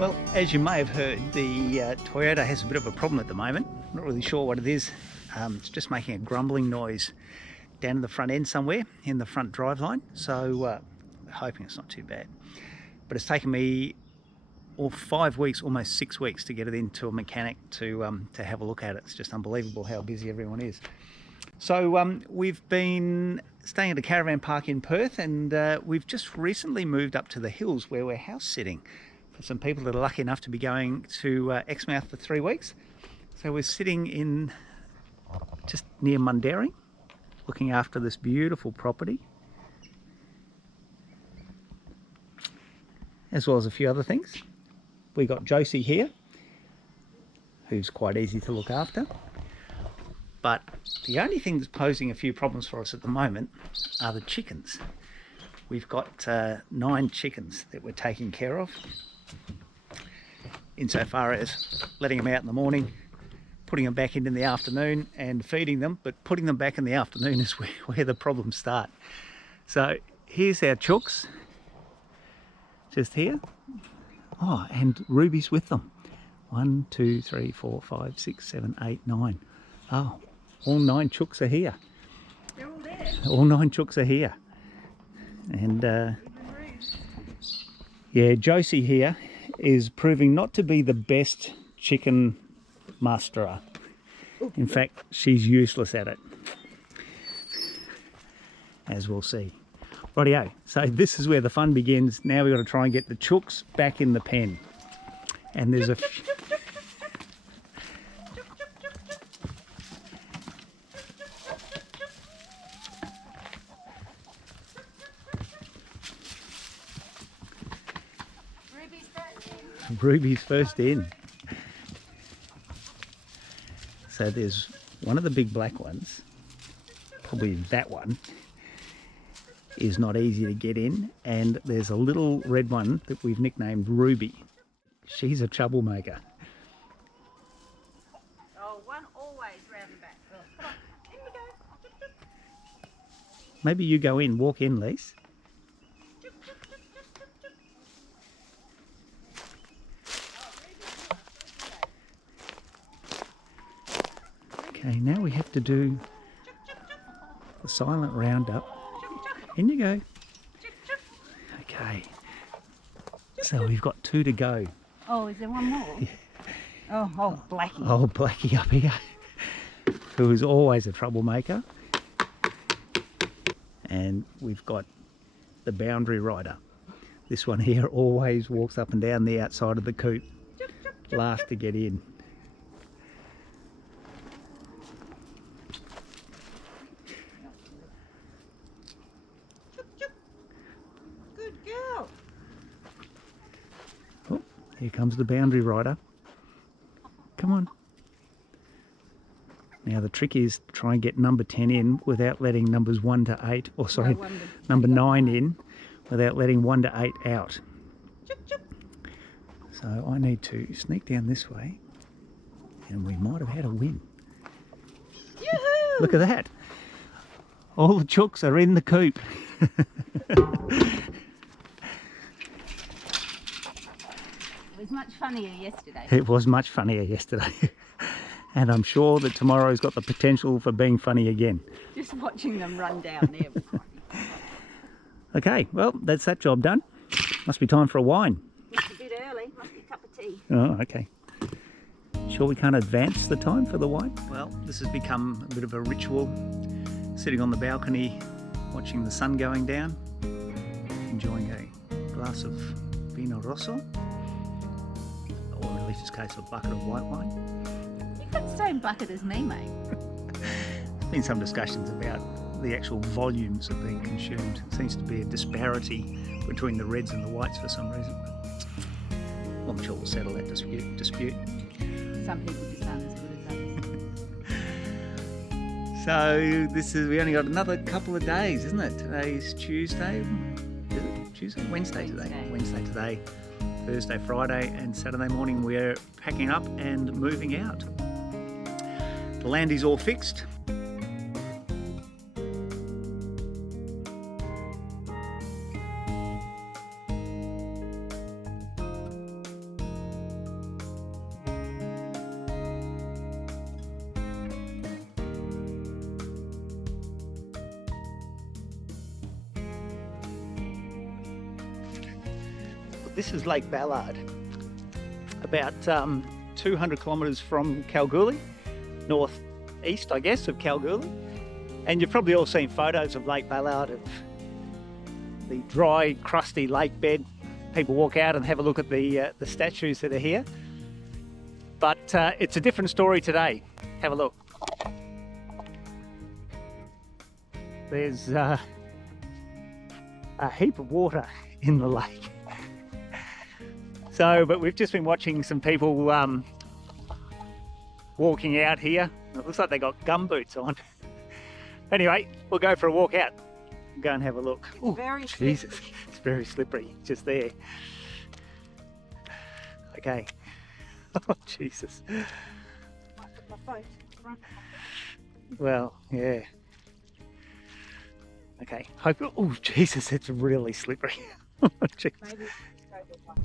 Well, as you may have heard, the Toyota has a bit of a problem at the moment. Not really sure what it is. It's just making a grumbling noise down in the front end somewhere in the front driveline. So we're hoping it's not too bad. But it's taken me 5 weeks, almost 6 weeks to get it into a mechanic to have a look at it. It's just unbelievable how busy everyone is. So we've been staying at a caravan park in Perth, and we've just recently moved up to the hills where we're house sitting for some people that are lucky enough to be going to Exmouth for 3 weeks. So we're sitting in just near Mundaring, looking after this beautiful property, as well as a few other things. We got Josie here, who's quite easy to look after. But the only thing that's posing a few problems for us at the moment are the chickens. We've got 9 chickens that we're taking care of, insofar as letting them out in the morning, putting them back in the afternoon and feeding them, but putting them back in the afternoon is where the problems start. So here's our chooks, just here. Oh, and Ruby's with them. 1, 2, 3, 4, 5, 6, 7, 8, 9. Oh, all 9 chooks are here. They're all there. All 9 chooks are here. And yeah, Josie here is proving not to be the best chicken musterer. In fact, she's useless at it, as we'll see. Rightio, so this is where the fun begins. Now we've got to try and get the chooks back in the pen. And there's Ruby's first in. So there's one of the big black ones, probably that one, is not easy to get in, and there's a little red one that we've nicknamed Ruby. She's a troublemaker. Oh, one always round the back. Oh, come on, in we go. Maybe you go in, walk in, Lise. Okay, now we have to do the silent roundup. In you go. Okay, so we've got 2 to go. Oh, is there one more? Yeah. Oh, Blackie. Oh, Blackie up here, who is always a troublemaker. And we've got the boundary rider. This one here always walks up and down the outside of the coop, last to get in. Good girl. Oh, here comes the boundary rider. Come on. Now the trick is to try and get number 10 in without letting numbers 1 to 8, or sorry, number 9 in without letting 1 to 8 out. So I need to sneak down this way, and we might have had a win. Yoo-hoo! Look at that. All the chooks are in the coop. It was much funnier yesterday. It was much funnier yesterday. And I'm sure that tomorrow's got the potential for being funny again. Just watching them run down there was funny. Okay, well, that's that job done. Must be time for a wine. It's a bit early. Must be a cup of tea. Oh, okay. Sure we can't advance the time for the wine? Well, this has become a bit of a ritual. Sitting on the balcony, watching the sun going down, enjoying a glass of Vino Rosso, or in Alicia's case, a bucket of white wine. You've got the same bucket as me, mate. There's been some discussions about the actual volumes that are being consumed. It seems to be a disparity between the reds and the whites for some reason. Well, I'm sure we'll settle that dispute. Some people just aren't as good as others. So we only got another couple of days, isn't it? Today's Tuesday. Is it Tuesday? Wednesday today. Wednesday today. Thursday, Friday and Saturday morning we're packing up and moving out. The land is all fixed. This is Lake Ballard, about 200 kilometres from Kalgoorlie, northeast, I guess, of Kalgoorlie. And you've probably all seen photos of Lake Ballard, of the dry, crusty lake bed. People walk out and have a look at the statues that are here. But it's a different story today. Have a look. There's a heap of water in the lake. So, but we've just been watching some people walking out here. It looks like they got gumboots on. Anyway, we'll go for a walk out. Go and have a look. It's very Jesus, slippery. it's very slippery, just there. Okay. Oh, Jesus. My phone. Well, yeah. Okay. Hope. Oh, Jesus, it's really slippery. Jesus. Maybe go this one.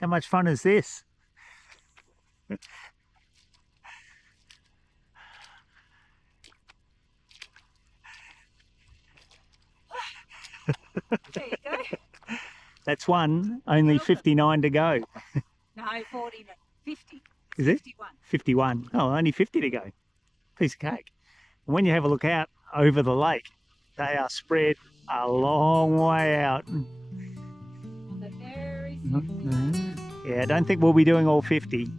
How much fun is this? There you go. That's one, only 59 to go. No, 40, 50. Is it? 51. 51. Oh, only 50 to go. Piece of cake. And when you have a look out over the lake, they are spread a long way out. On the very slippery lake. Yeah, I don't think we'll be doing all 50.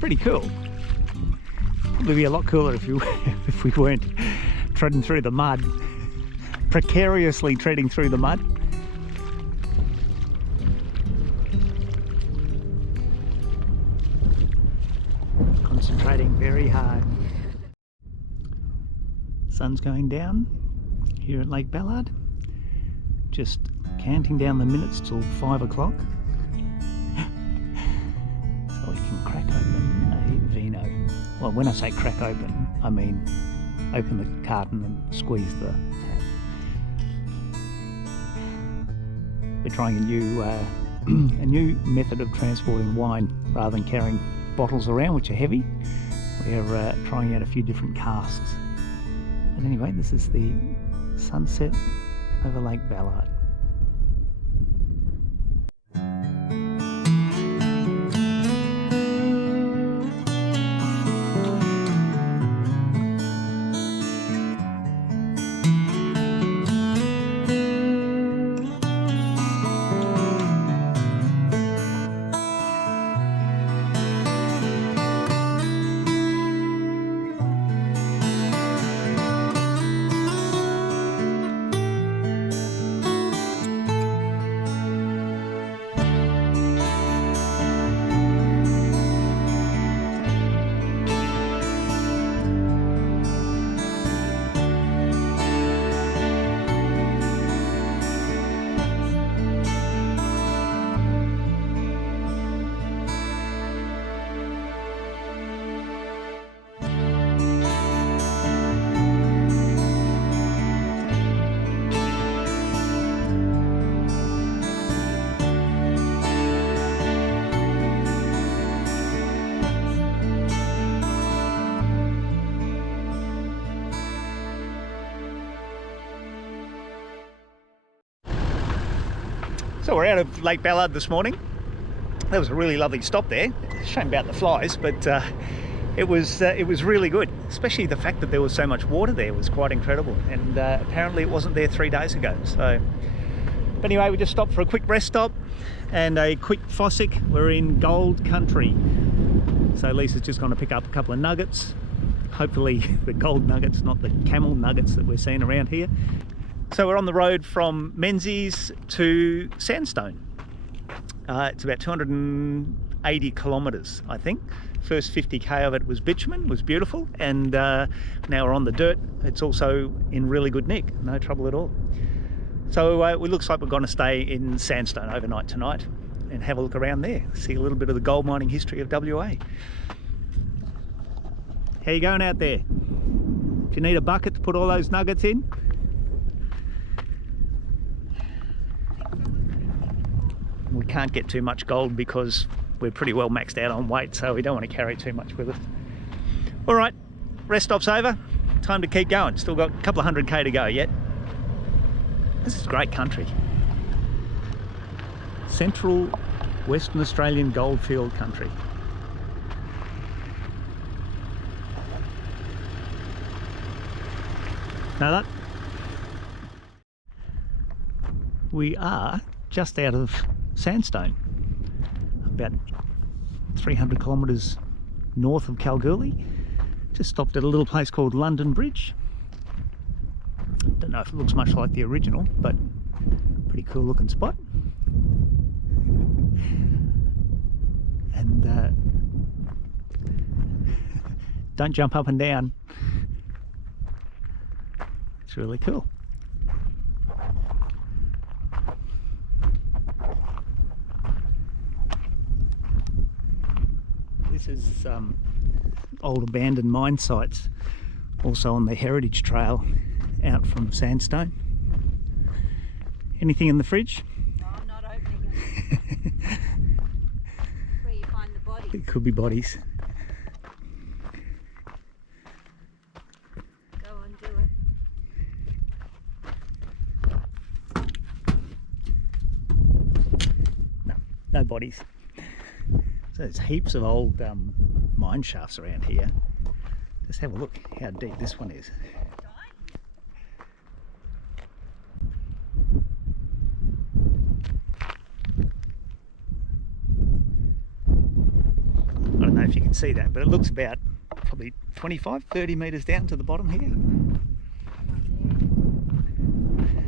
Pretty cool. Probably be a lot cooler if if we weren't treading through the mud, precariously treading through the mud. Concentrating very hard. Sun's going down here at Lake Ballard. Just counting down the minutes till 5 o'clock. So we can crack open a vino. Well, when I say crack open, I mean open the carton and squeeze the tap. We're trying a new method of transporting wine rather than carrying bottles around, which are heavy. We're trying out a few different casks. But anyway, this is the sunset over Lake Ballard. So we're out of Lake Ballard this morning. That was a really lovely stop there. Shame about the flies, but it was really good. Especially the fact that there was so much water there was quite incredible. And apparently it wasn't there 3 days ago. So, but anyway, we just stopped for a quick rest stop and a quick fossick. We're in gold country. So Lisa's just going to pick up a couple of nuggets. Hopefully the gold nuggets, not the camel nuggets that we're seeing around here. So we're on the road from Menzies to Sandstone. It's about 280 kilometres, I think. First 50k of it was bitumen, was beautiful, and now we're on the dirt. It's also in really good nick, no trouble at all. So it looks like we're going to stay in Sandstone overnight tonight and have a look around there, see a little bit of the gold mining history of WA. How you going out there? Do you need a bucket to put all those nuggets in? We can't get too much gold because we're pretty well maxed out on weight, so we don't want to carry too much with us. All right, rest stop's over. Time to keep going. Still got a couple of 100k to go yet. This is great country. Central Western Australian goldfield country. Know that? We are just out of Sandstone, about 300 kilometres north of Kalgoorlie. Just stopped at a little place called London Bridge. Don't know if it looks much like the original, but pretty cool looking spot. And don't jump up and down. It's really cool. This is old abandoned mine sites, also on the Heritage Trail out from Sandstone. Anything in the fridge? No, I'm not opening it. Where you find the body. It could be bodies. Go and do it. No bodies. So there's heaps of old mine shafts around here. Just have a look how deep this one is. I don't know if you can see that, but it looks about probably 25-30 metres down to the bottom here.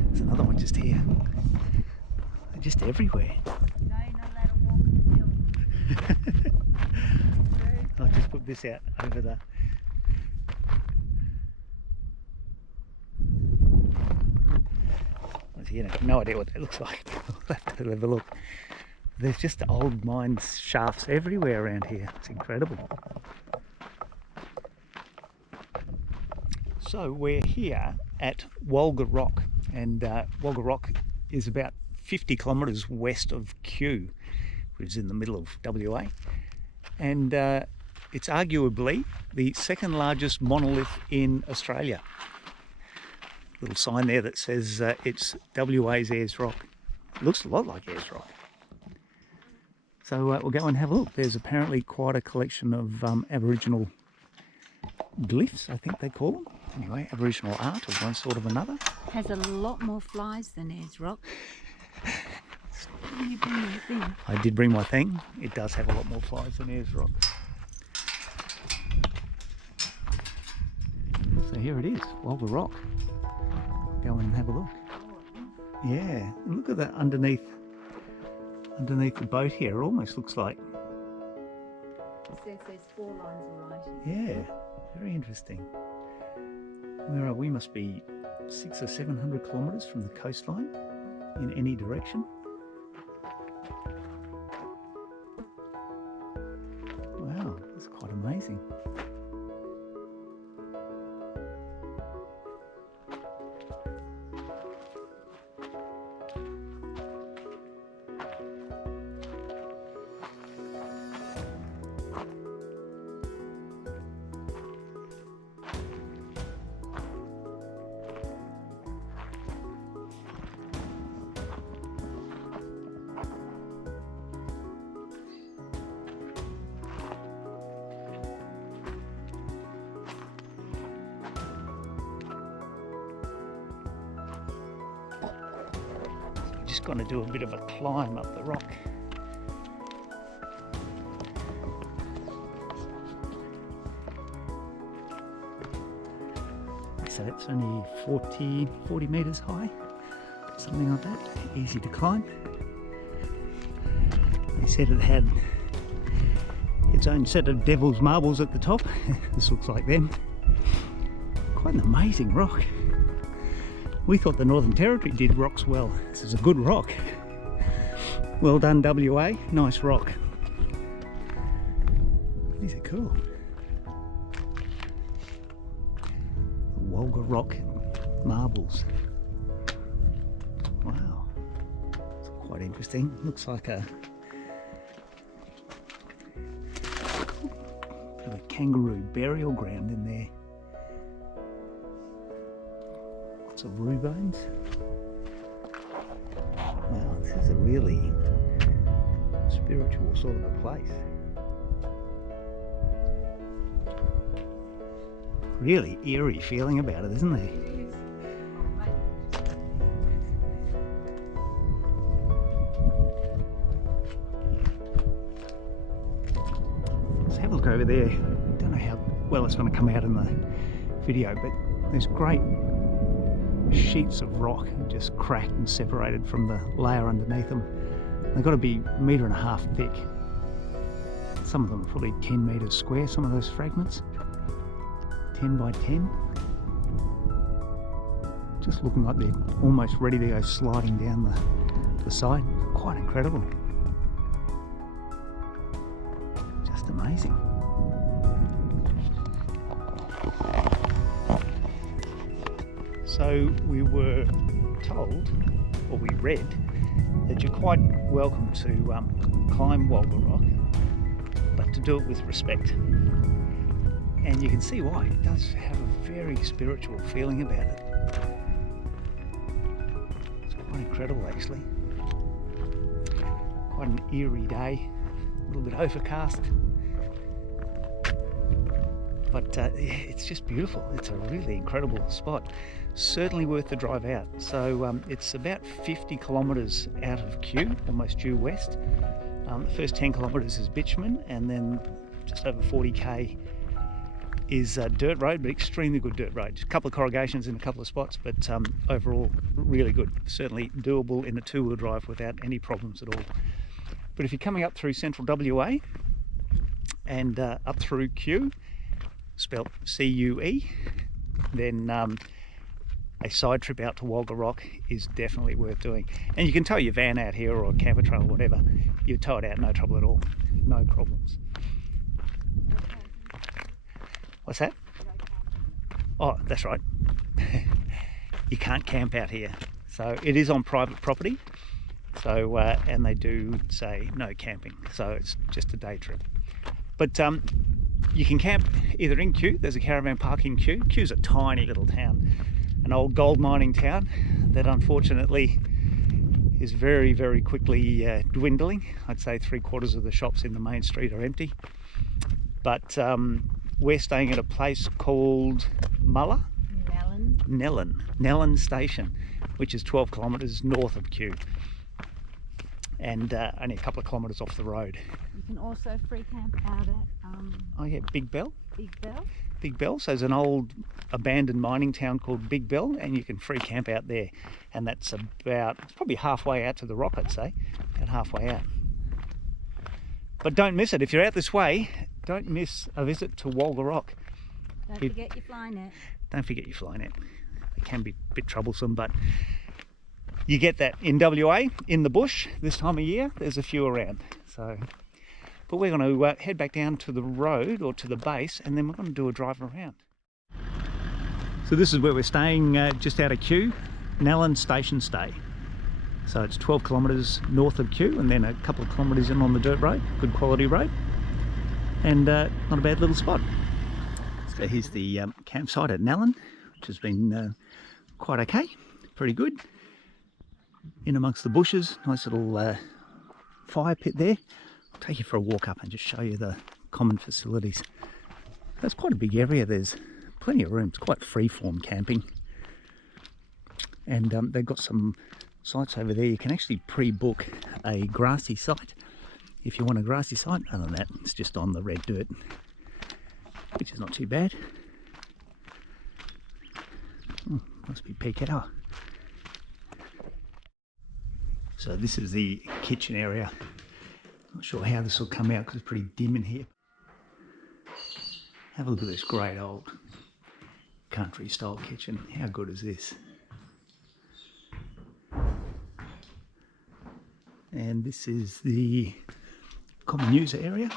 There's another one just here. They're just everywhere. No, you're not allowed to walk the field. I'll just put this out over the... You know, no idea what that looks like. I'll have to have a look. There's just old mine shafts everywhere around here. It's incredible. So we're here at Walga Rock, and Walga Rock is about 50 kilometres west of Kew, which is in the middle of WA, and it's arguably the second largest monolith in Australia. Little sign there that says it's WA's Ayers Rock. It looks a lot like Ayers Rock. So we'll go and have a look. There's apparently quite a collection of Aboriginal glyphs, I think they call them. Anyway, Aboriginal art of one sort or another. Has a lot more flies than Ayers Rock. Didn't you bring your thing? I did bring my thing. It does have a lot more flies than Ayers Rock. So here it is, Walga Rock. Go and have a look. Yeah, and look at that underneath the boat here. It almost looks like... It says there's 4 lines of writing. Yeah, very interesting. Where are we? Must be 600 or 700 kilometres from the coastline in any direction. Wow, that's quite amazing. Just going to do a bit of a climb up the rock. so it's only 40 metres high, something like that, easy to climb. They said it had its own set of devil's marbles at the top. This looks like them. Quite an amazing rock. We thought the Northern Territory did rocks well. This is a good rock. Well done, WA. Nice rock. These are cool. Walga Rock marbles. Wow. It's quite interesting. Looks like a kangaroo burial ground in there. Lots of roo bones. Wow, this is a really spiritual sort of a place. Really eerie feeling about it, isn't there? Let's have a look over there. I don't know how well it's going to come out in the video, but there's great sheets of rock just cracked and separated from the layer underneath them. They've got to be 1.5 meters thick. Some of them are probably 10 metres square, some of those fragments. 10 by 10. Just looking like they're almost ready to go sliding down the side. Quite incredible. Just amazing. So we were told, or we read, that you're quite welcome to climb Walga Rock, but to do it with respect. And you can see why. It does have a very spiritual feeling about it. It's quite incredible, actually. Quite an eerie day, a little bit overcast. But it's just beautiful. It's a really incredible spot. Certainly worth the drive out. So it's about 50 kilometres out of Kew, almost due west. The first 10 kilometres is bitumen, and then just over 40k is dirt road, but extremely good dirt road. Just a couple of corrugations in a couple of spots, but overall really good. Certainly doable in a two-wheel drive without any problems at all. But if you're coming up through central WA and up through Kew, spelt C-U-E, then a side trip out to Walga Rock is definitely worth doing. And you can tow your van out here, or a camper trailer or whatever. You tow it out, no trouble at all. No problems. What's that? Oh, that's right. You can't camp out here. So it is on private property. So and they do say no camping. So it's just a day trip. But you can camp either in Kew. There's a caravan park in Kew. Kew's a tiny little town, an old gold mining town that unfortunately is very, very quickly dwindling. I'd say 3/4 of the shops in the main street are empty. But we're staying at a place called Nellon Station, which is 12 kilometres north of Kew, and only a couple of kilometres off the road. You can also free camp out at Oh yeah, Big Bell. Big Bell. So there's an old abandoned mining town called Big Bell, and you can free camp out there. And that's it's probably halfway out to the rock, I'd say, about halfway out. But don't miss it. If you're out this way, don't miss a visit to Walga Rock. Don't forget your fly net. Don't forget your fly net. It can be a bit troublesome, but you get that in WA, in the bush, this time of year. There's a few around. So, but we're going to head back down to the road, or to the base, and then we're going to do a drive around. So this is where we're staying, just out of Kew, Nellon Station Stay. So it's 12 kilometres north of Kew, and then a couple of kilometres in on the dirt road, good quality road, and not a bad little spot. So here's the campsite at Nellon, which has been quite okay, pretty good. In amongst the bushes, nice little fire pit there. I'll take you for a walk up and just show you the common facilities. So it's quite a big area. There's plenty of room. It's quite free-form camping, and they've got some sites over there. You can actually pre-book a grassy site if you want a grassy site. Other than that, it's just on the red dirt, which is not too bad. Must be peak hour. So this is the kitchen area. Not sure how this will come out because it's pretty dim in here. Have a look at this great old country style kitchen. How good is this? And this is the common user area,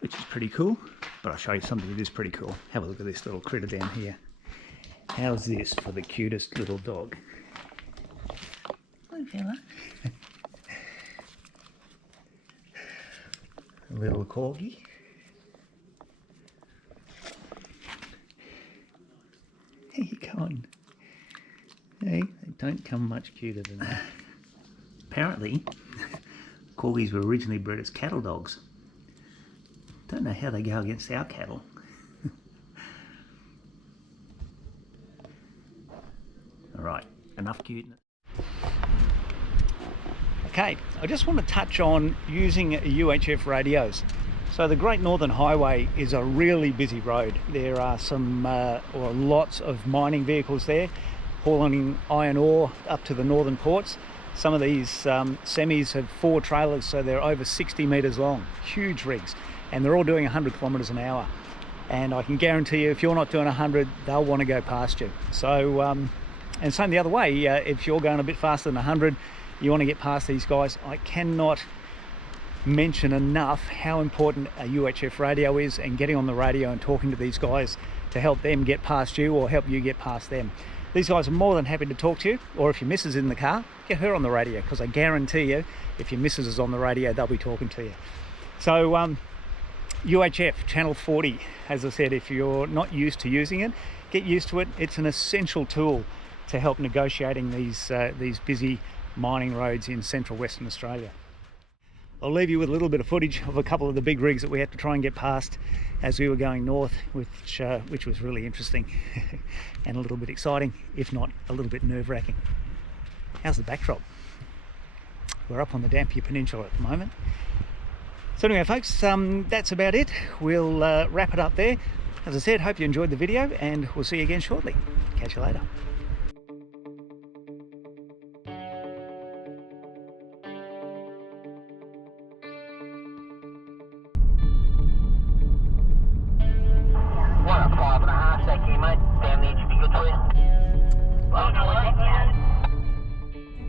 which is pretty cool. But I'll show you something that is pretty cool. Have a look at this little critter down here. How's this for the cutest little dog? Hello, fella. A little corgi. How you going? Hey, they don't come much cuter than that. Apparently, corgis were originally bred as cattle dogs. Don't know how they go against our cattle. Alright, enough cuteness. Okay, I just want to touch on using UHF radios. So the Great Northern Highway is a really busy road. There are lots of mining vehicles there, hauling iron ore up to the northern ports. Some of these semis have 4 trailers, so they're over 60 metres long, huge rigs, and they're all doing 100 kilometres an hour. And I can guarantee you, if you're not doing 100, they'll want to go past you. So, and same the other way, if you're going a bit faster than 100, you want to get past these guys. I cannot mention enough how important a UHF radio is, and getting on the radio and talking to these guys to help them get past you or help you get past them. These guys are more than happy to talk to you, or if your missus is in the car, get her on the radio, because I guarantee you, if your missus is on the radio, they'll be talking to you. So UHF channel 40, as I said, if you're not used to using it, get used to it. It's an essential tool to help negotiating these busy mining roads in central Western Australia. I'll leave you with a little bit of footage of a couple of the big rigs that we had to try and get past as we were going north, which was really interesting and a little bit exciting, if not a little bit nerve-wracking. How's the backdrop? We're up on the Dampier Peninsula at the moment. So anyway, folks, that's about it. We'll wrap it up there. As I said, hope you enjoyed the video, and we'll see you again shortly. Catch you later.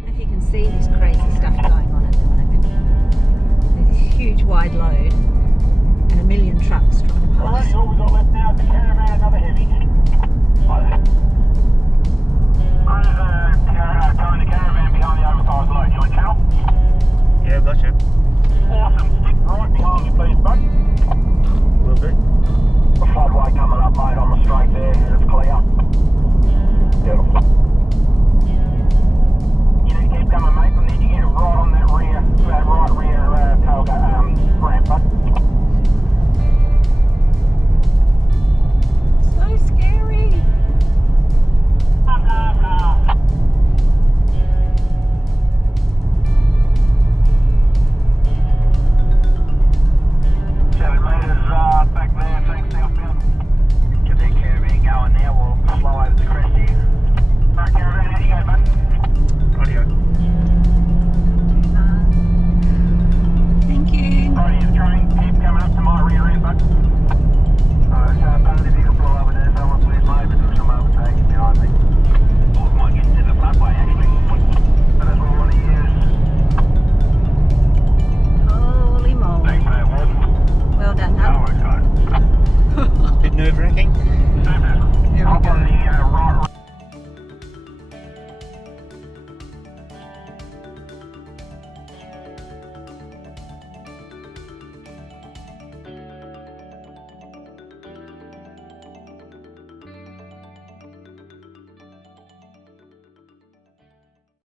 If you can see this crazy stuff going on at the moment. There's this huge wide load and a million trucks trying to pass.